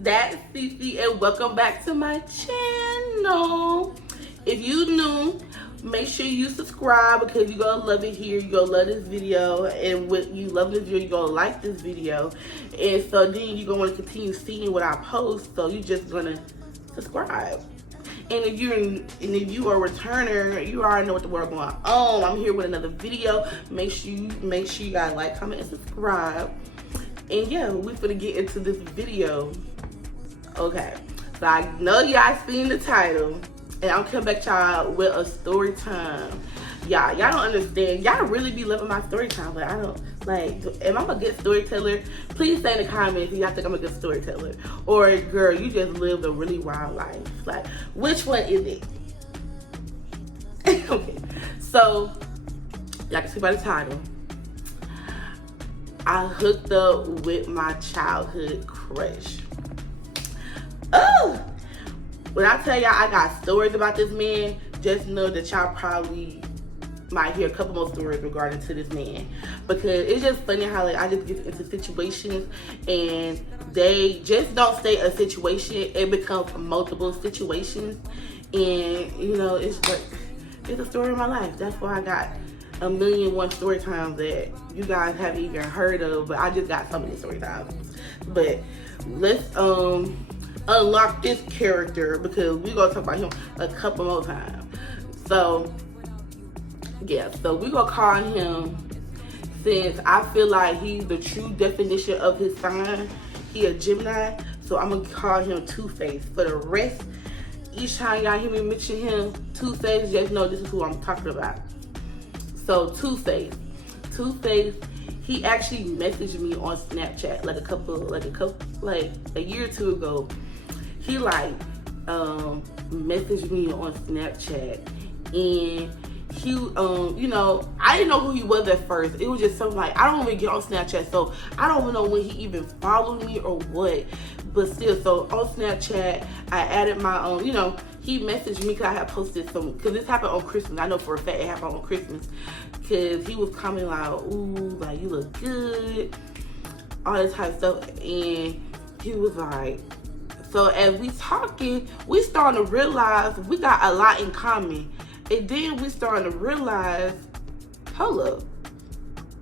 That's Cici, and welcome back to my channel. If you new, make sure you subscribe because you're gonna love it here. You're gonna love this video, and when you love this video, you're gonna like this video, and so then you're gonna want to continue seeing what I post. So you're just gonna subscribe. And if you are a returner, you already know what the world going on. I'm here with another video. Make sure you guys like, comment, and subscribe. And yeah, we finna get into this video. Okay, so I know y'all seen the title, and I'm coming back to y'all with a story time. Y'all don't understand. Y'all really be loving my story time, but I don't, like, am I a good storyteller? Please say in the comments if y'all think I'm a good storyteller. Or, girl, you just lived a really wild life. Like, which one is it? Okay, so, y'all can see by the title, I hooked up with my childhood crush. Oh! When I tell y'all I got stories about this man, just know that y'all probably might hear a couple more stories regarding to this man. Because it's just funny how, like, I just get into situations and they just don't stay a situation. It becomes multiple situations. And, you know, it's like, it's a story of my life. That's why I got 1,000,001 story times that you guys haven't even heard of, but I just got so many story times. But let's unlock this character because we're gonna talk about him a couple more times. So yeah, so we're gonna call him, since I feel like he's the true definition of his sign, he a Gemini, so I'm gonna call him Two-Face. For the rest, each time y'all hear me mention him, Two-Face, just know this is who I'm talking about. So Two-Face, he actually messaged me on Snapchat like a year or two ago. He messaged me on Snapchat, and he you know, I didn't know who he was at first. It was just something like, I don't even get on Snapchat, so I don't even know when he even followed me or what. But still, so on Snapchat, I added my you know, he messaged me because I had posted some, because this happened on Christmas. I know for a fact it happened on Christmas, because he was commenting like, ooh, like, you look good, all this type of stuff. And he was like, so as we talking, we starting to realize we got a lot in common. And then we starting to realize, hold up,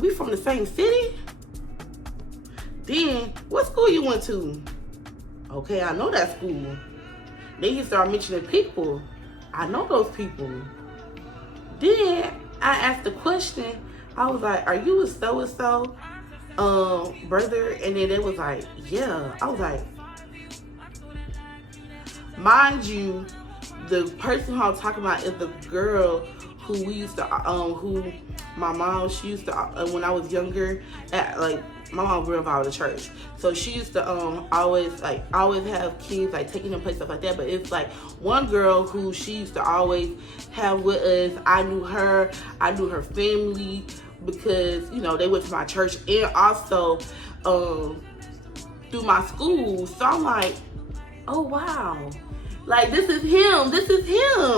we from the same city? Then, what school you went to? Okay, I know that school. Then he started mentioning people. I know those people. Then I asked the question. I was like, are you a so-and-so brother? And then they was like, yeah. I was like, mind you, the person who I'm talking about is the girl who we used to, who my mom, she used to, when I was younger, like, my mom grew up out of the church, so she used to always have kids, like, taking them places, stuff like that. But it's like one girl who she used to always have with us. I knew her family because, you know, they went to my church and also through my school. So I'm like, oh wow, like, this is him.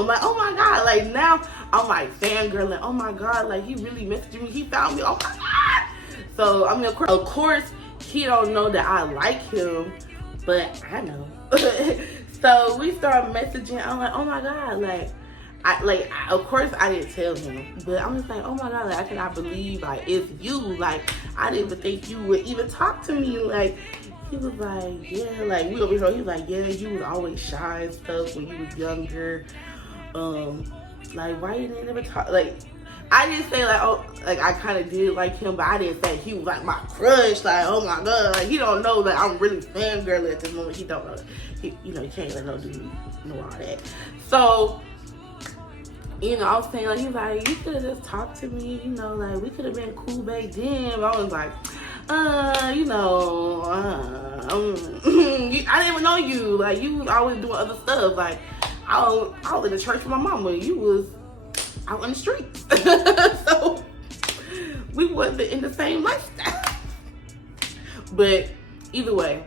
Like, oh my God, like, now I'm like fangirling, like, oh my God, like, he really messaged me, he found me, oh my God. So, I mean, of course, he don't know that I like him, but I know. So we started messaging. I'm like, oh my God, of course I didn't tell him, but I'm just like, oh my God, like, I cannot believe, like, it's you. Like, I didn't even think you would even talk to me. Like, he was like, yeah, like, we over here, he was like, yeah, you was always shy and stuff when you was younger. Like, why you didn't ever talk? Like, I didn't say, like, oh, like, I kind of did like him, but I didn't say he was like my crush. Like, oh my God, like, he don't know that I'm really fangirling at this moment. He don't know. You know, he can't let no dude know all that. So, you know, I was saying, like, he's like, you could have just talked to me, you know, like, we could have been cool back then. But I was like, you know, I didn't even know you. Like, you was always doing other stuff. Like, I was in the church with my mama. You was out in the streets. So we wasn't in the same lifestyle. But either way,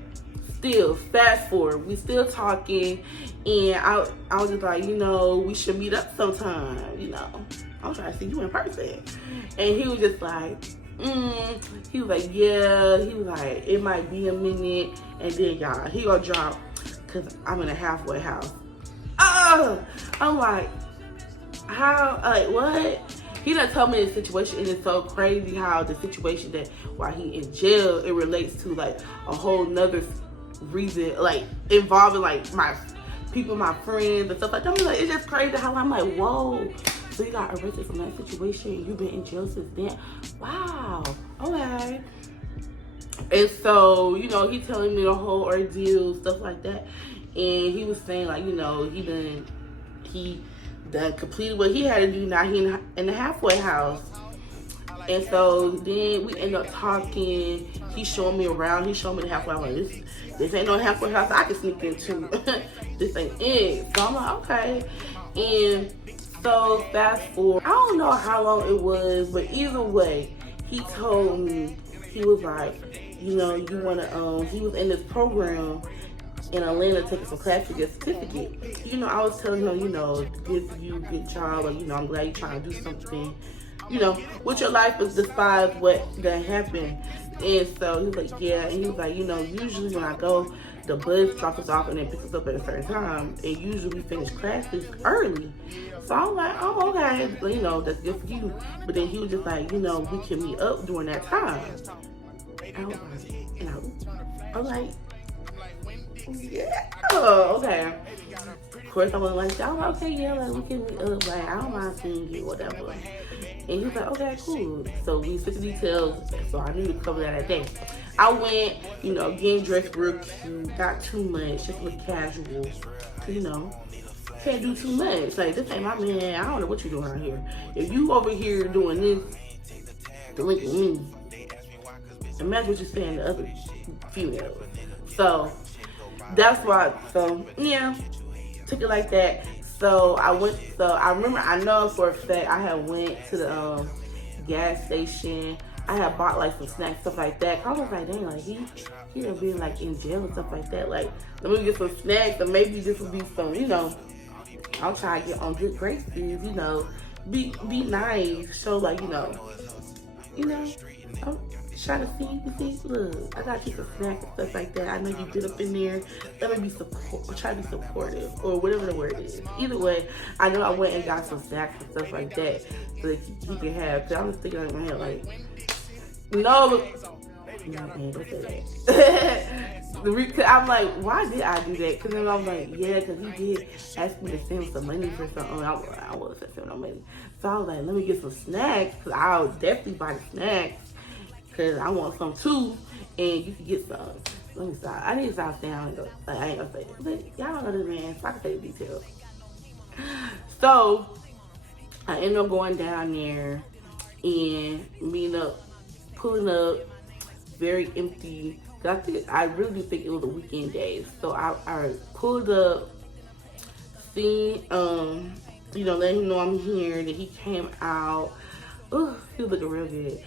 still, fast forward, we still talking, and I was just like, you know, we should meet up sometime, you know. I'm trying to see you in person. And he was just like, He was like, yeah. He was like, it might be a minute, and then y'all, he gonna drop, cause I'm in a halfway house. I'm like, how? Like what? He done told me the situation, and it's so crazy how the situation that while he in jail, it relates to like a whole nother reason, like involving like my people, my friends and stuff like that. I'm like, it's just crazy how I'm like, whoa. So you got arrested from that situation, and you've been in jail since then. Wow. Okay. And so, you know, he telling me the whole ordeal, stuff like that. And he was saying like, you know, he done completed what he had to do. Now he in the halfway house. And so then we end up talking. He's showing me around. He's showing me the halfway house. Like, this ain't no halfway house I can sneak into. This ain't it. So I'm like, okay. And so fast forward, I don't know how long it was, but either way, he told me, he was like, you know, you wanna, he was in this program in Atlanta taking some class to get a certificate. You know, I was telling him, you know, good for you, good job, like, you know, I'm glad you're trying to do something, you know, with your life is despite what that happened. And so he was like, yeah, and he was like, you know, usually when I go, the bus drops us off and then picks us up at a certain time, and usually we finish classes early. So I'm like, oh, okay, but, you know, that's good for you. But then he was just like, you know, we can meet up during that time. I was like, and I was like, yeah, okay. Of course, I wasn't like, I was like, okay, yeah, like we can meet up, like I don't mind seeing you, whatever. And he was like, okay, cool. So we took the details, so I knew to cover that day. I went, you know, getting dressed real cute, not too much, just look casual. You know, can't do too much. Like, this ain't my man. I don't know what you're doing out here. If you over here doing this, delinking me, imagine what you're saying to other females. So that's why. So yeah, took it like that. So I went. So I remember. I know for a fact I had went to the gas station. I had bought like some snacks, stuff like that. I was like, dang, like he done been like in jail and stuff like that. Like, let me get some snacks, and maybe this will be some, you know. I'm trying to get on good graces, you know. Be nice, show like, you know. I'm trying to see, look, I got you some snacks and stuff like that. I know you get up in there. Let me be try to be supportive, or whatever the word is. Either way, I know I went and got some snacks and stuff like that so that he can have. Cause I was thinking in my head like, no, don't say that. I'm like, why did I do that? Because then I'm like, yeah, because he did ask me to send him some money for something. I wasn't sending no money. So I was like, let me get some snacks, because I'll definitely buy the snacks, because I want some too, and you can get some. Let me stop. I need to stop saying I ain't gonna say it. But y'all know this man, so I can say the details. So I ended up going down there and pulling up, very empty. I really do think it was a weekend day. So I pulled up, seen, you know, letting him know I'm here. Then he came out. Ooh, he was looking real good.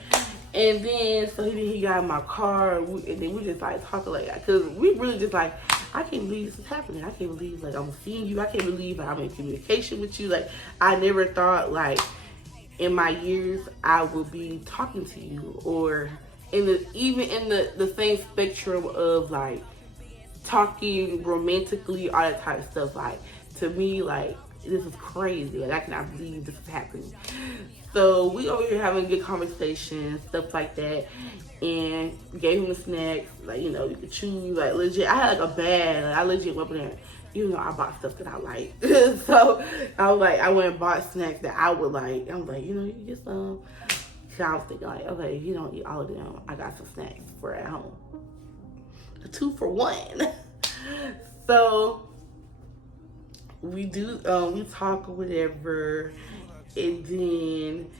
And then, so he got in my car, and then we just like talking like that. Cause we really just like, I can't believe this is happening. I can't believe like I'm seeing you. I can't believe like, I'm in communication with you. Like, I never thought in my years I would be talking to you, or even in the same spectrum of like talking romantically, all that type of stuff. Like, to me, like, this is crazy. Like, I cannot believe this is happening. So we over here having good conversations, stuff like that, and gave him the snacks. Like, you know, you could choose. Like, legit, I had like a bag. Like, I legit went up there. You know, I bought stuff that I like. So I was like, I went and bought snacks that I would like. I was like, you know, you can get some. So I was thinking like, okay, if you don't eat all of them, I got some snacks for at home. A 2 for 1. So we talk or whatever, and then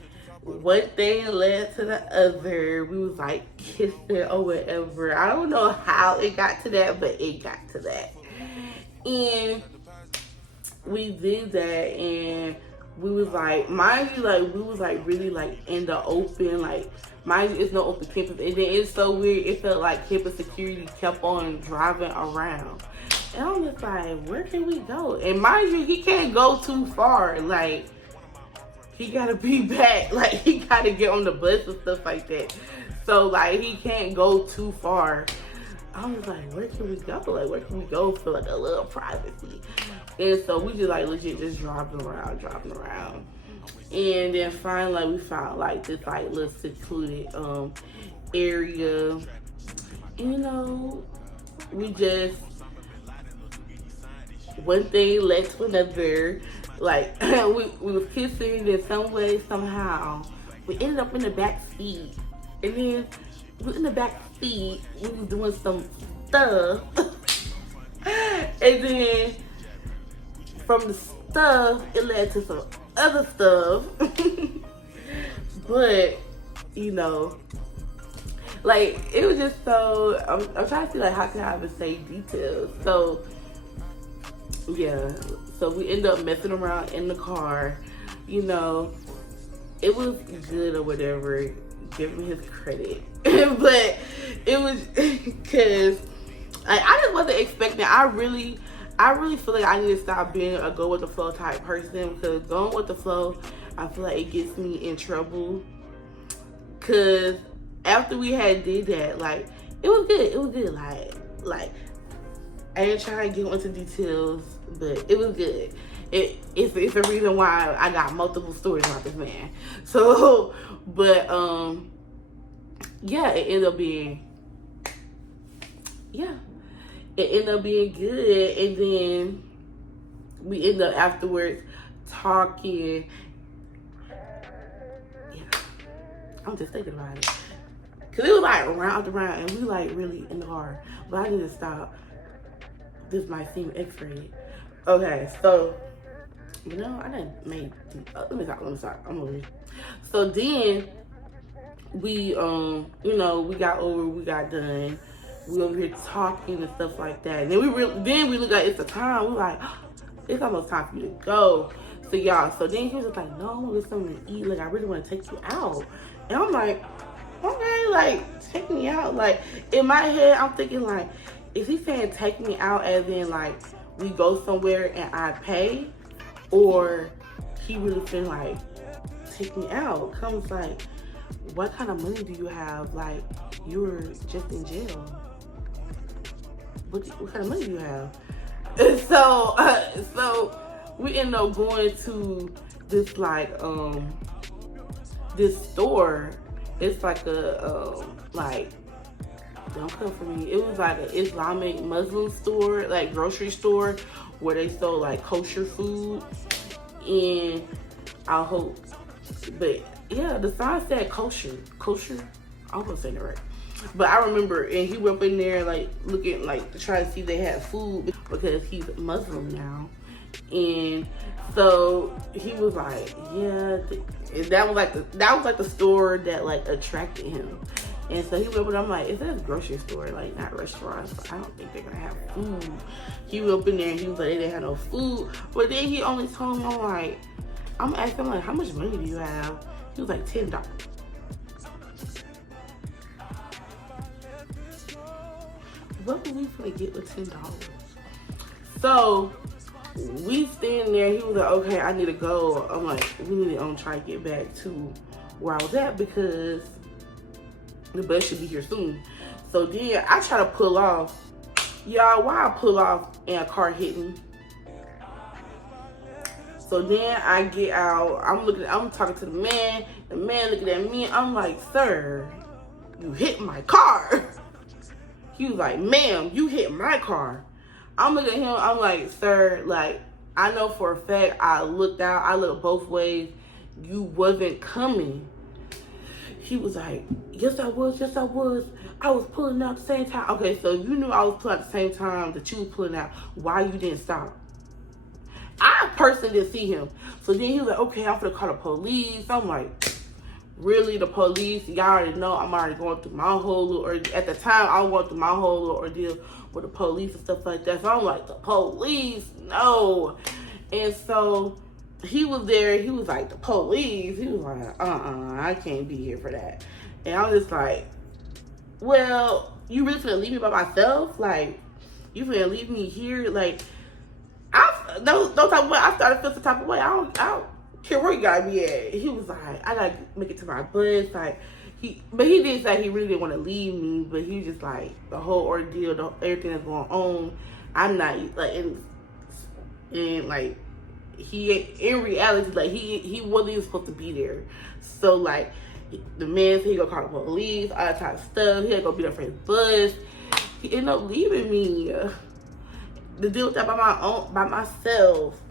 one thing led to the other. We was like kissing or whatever. I don't know how it got to that, but it got to that. And we did that, and we was like, mind you, like, we was like really like in the open, like, mind you, it's no open campus. And then it's so weird, it felt like campus security kept on driving around. And I'm just like, where can we go? And mind you, he can't go too far. Like, he gotta be back. Like, he try to get on the bus and stuff like that. So like he can't go too far. I was like, where can we go? Like, where can we go for like a little privacy? And so we just like legit just driving around. And then finally like, we found like this like little secluded area. You know, we just, one thing led to another. Like we was kissing, and some way, somehow, we ended up in the back seat. And then we in the back seat, we was doing some stuff. And then from the stuff, it led to some other stuff. But, you know, like, it was just so, I'm trying to see, like, how can I even say details? So, yeah, so we ended up messing around in the car. You know, it was good or whatever, give him his credit. But it was because I just wasn't expecting. I really feel like I need to stop being a go with the flow type person, because going with the flow, I feel like it gets me in trouble. Cause after we had did that, like, it was good. Like I ain't trying to get into details, but it was good. It's a reason why I got multiple stories about this man. So, but yeah, it ended up being good. And then we ended up afterwards talking. Yeah, I'm just thinking about it, cause it was like round and round, and we like really in the car. But I need to stop. This might seem X-rated. Okay, so, you know, I done made, let me stop, I'm over here. So then, we, you know, we got done. We over here talking and stuff like that. And then we look at, it's the time, we like, oh, it's almost time for you to go. So y'all, so then he was just like, no, I want to get something to eat. Like, I really want to take you out. And I'm like, okay, like, take me out. Like, in my head, I'm thinking like, is he saying take me out as in like we go somewhere and I pay, or he really feeling like take me out? Comes like, what kind of money do you have? Like, you were just in jail. What kind of money do you have? And so so we end up going to this like this store. It's like a like, don't come for me. It was like an Islamic Muslim store, like grocery store, where they sold like kosher food. And I hope, but yeah, the sign said kosher. I wasn't saying it right. But I remember, and he went up in there like looking, like trying to see if they had food, because he's Muslim now. And so he was like, yeah, and that was like the store that like attracted him. And so he went up, and I'm like, is that a grocery store, like not restaurants? I don't think they're gonna have food. He went up in there and he was like, they didn't have no food. But then he only told me, I'm asking him like, how much money do you have? He was like, $10. What were we gonna get with $10? So we stand there. He was like, okay, I need to go. I'm like, we need to try to get back to where I was at, because the bus should be here soon. So then I try to pull off. Y'all, why I pull off and a car hit me? So then I get out. I'm talking to the man looking at me. I'm like, sir, you hit my car. He was like, ma'am, you hit my car. I'm looking at him. I'm like, sir, like, I know for a fact I looked out. I looked both ways. You wasn't coming. He was like, yes, I was. I was pulling out at the same time. Okay, so if you knew I was pulling out at the same time that you was pulling out, why you didn't stop? I personally didn't see him. So then he was like, okay, I'm gonna call the police. I'm like, really, the police? Y'all already know I'm already going through my whole little, or at the time I was going through my whole little ordeal with the police and stuff like that. So I'm like, the police? No. And so he was there. He was like, the police? He was like, I can't be here for that. And I was just like, well, you really finna leave me by myself? Like, you finna leave me here? Like, those type of way, I started to feel some type of way. Here, where you gotta be at? He was like, I gotta make it to my bus. Like, but he did say he really didn't want to leave me, but he was just like, the whole ordeal, everything that's going on, I'm not, like, and like, in reality, like, he wasn't even supposed to be there. So, like, the man said he gonna call the police, all that type of stuff. He had to go be there for his bus. He ended up leaving me to deal with that by myself.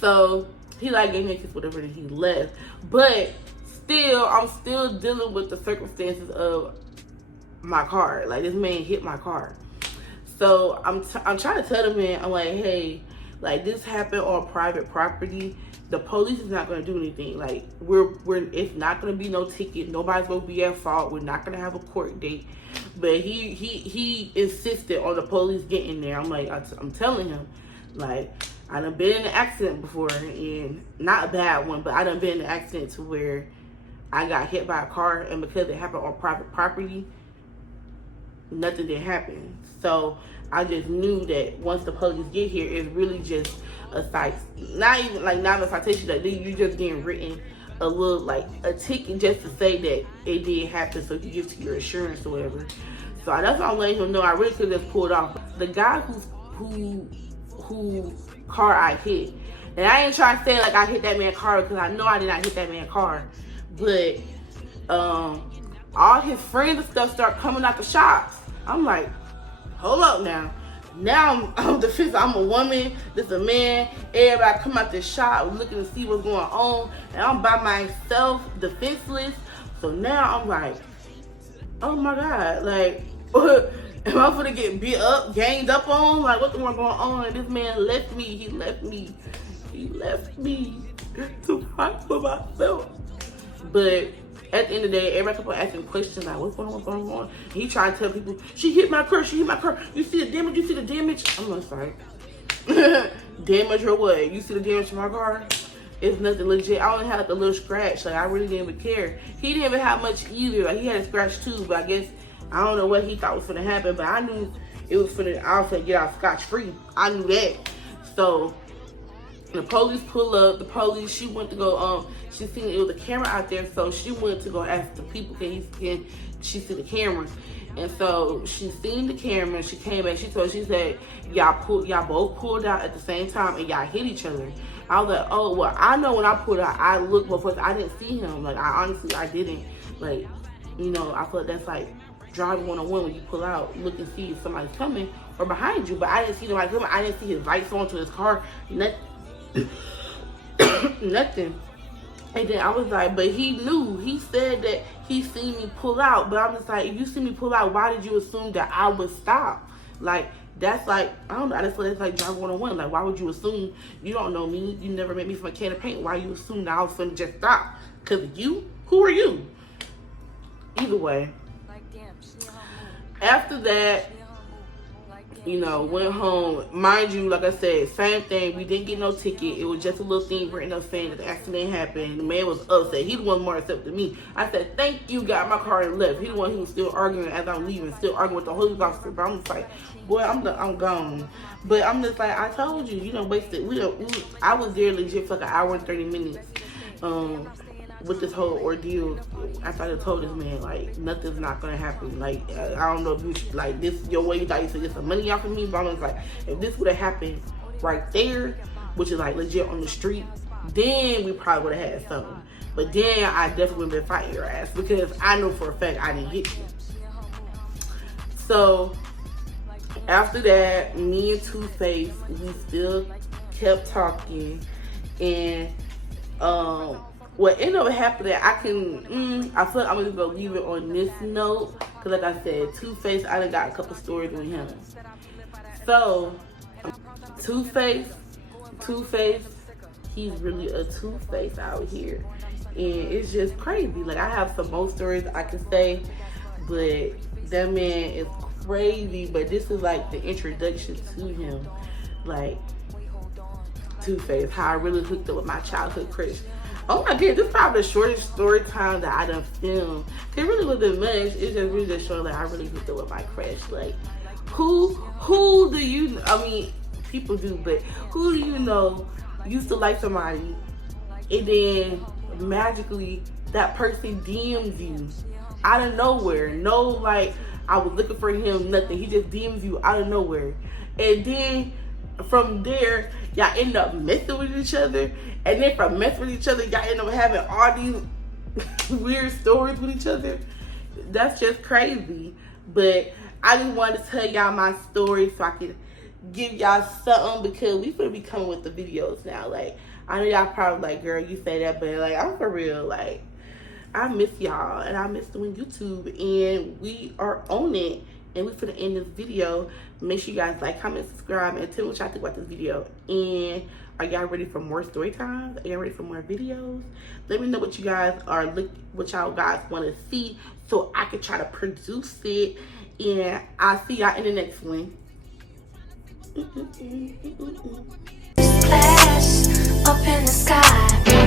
So he like gave me a kiss, whatever, and he left. But still, I'm still dealing with the circumstances of my car. Like, this man hit my car. So I'm trying to tell the man, I'm like, hey, like, this happened on private property. The police is not going to do anything. Like, it's not going to be no ticket. Nobody's going to be at fault. We're not going to have a court date. But he insisted on the police getting there. I'm like, I'm telling him, like, I done been in an accident before, and not a bad one, but I done been in an accident to where I got hit by a car, and because it happened on private property, nothing did happen. So I just knew that once the police get here, it's really just a not a citation, like, you just getting written a little, like, a ticket just to say that it did happen, so you give to your insurance or whatever. So that's why I'm letting him know I really could have just pulled off. The guy who car I hit, and I ain't trying to say like I hit that man's car, because I know I did not hit that man's car, but all his friends and stuff start coming out the shops. I'm like, hold up now. Now I'm defensive. I'm a woman, this is a man. Everybody come out the shop looking to see what's going on, and I'm by myself, defenseless. So now I'm like, oh my God, like, am I gonna get beat up, ganged up on? Like, what's going on? And this man left me. He left me to fight for myself. But at the end of the day, everybody kept on asking questions like, what's going on? And he tried to tell people, she hit my car. You see the damage? I'm like, sorry. Damage or what? You see the damage to my car? It's nothing legit. I only had like a little scratch. Like, I really didn't even care. He didn't even have much either. Like, he had a scratch too, but I guess, I don't know what he thought was gonna happen, but I knew it was gonna, I was gonna get out scotch-free. I knew that. So the police pull up. The police, she went to go, she seen it was a camera out there, so she went to go ask the people, can she see the camera? And so she seen the camera, she came back, she said, y'all both pulled out at the same time and y'all hit each other. I was like, oh, well, I know when I pulled out, I looked before, I didn't see him. Like, I didn't. Like, you know, I thought that's like driving 101 when you pull out, look and see if somebody's coming or behind you. But I didn't see nobody coming. I didn't see his lights on to his car, nothing. Nothing. And then I was like, but he knew. He said that he seen me pull out. But I'm just like, if you see me pull out, why did you assume that I would stop? Like, that's like, I don't know, that's like driving 101. Like, why would you assume? You don't know me. You never met me from a can of paint. Why you assume that I was finna just stop? Because of you? Who are you? Either way. After that, you know, went home. Mind you, like I said, same thing. We didn't get no ticket. It was just a little thing written up saying that the accident happened. The man was upset. He the one more upset than me. I said, thank you, got my car and left. He the one who was still arguing as I'm leaving, still arguing with the police officer. But I'm just like, boy, I'm gone. But I'm just like, I told you, you know, wasted. I was there legit for like an hour and 30 minutes. With this whole ordeal, after I told this man, like, nothing's not gonna happen. Like, I don't know if you, like, this, your way you thought you said get some money off of me, but I was like, if this would have happened right there, which is like legit on the street, then we probably would have had something. But then I definitely would have been fighting your ass, because I know for a fact I didn't hit you. So after that, me and Two-Face, we still kept talking, and what ended up happening, I feel like I'm just gonna leave it on this note, because like I said, Two-Face, I done got a couple stories with him. So Two-Face, he's really a two-face out here, and it's just crazy. Like, I have some more stories I can say, but that man is crazy. But this is like the introduction to him, like Two-Face, how I really hooked up with my childhood crush. Oh my goodness, this is probably the shortest story time that I done filmed. It really wasn't much. It's just really just showing that I really hooked up with my crush. Like, who do you, I mean, people do, but who do you know used to like somebody and then magically that person DMs you out of nowhere. No, like I was looking for him, nothing. He just DMs you out of nowhere, and then from there y'all end up messing with each other, and then from messing with each other y'all end up having all these weird stories with each other. That's just crazy. But I just wanted to tell y'all my story so I could give y'all something, because we finna be coming with the videos now. Like, I know y'all probably like, girl, you say that, but like, I'm for real. Like, I miss y'all and I miss doing YouTube, and we are on it. And we finna end this video. Make sure you guys like, comment, subscribe, and tell me what y'all think about this video. And are y'all ready for more story times? Are y'all ready for more videos? Let me know what you guys are what y'all guys want to see, so I can try to produce it. And I'll see y'all in the next one. Splash up in the sky.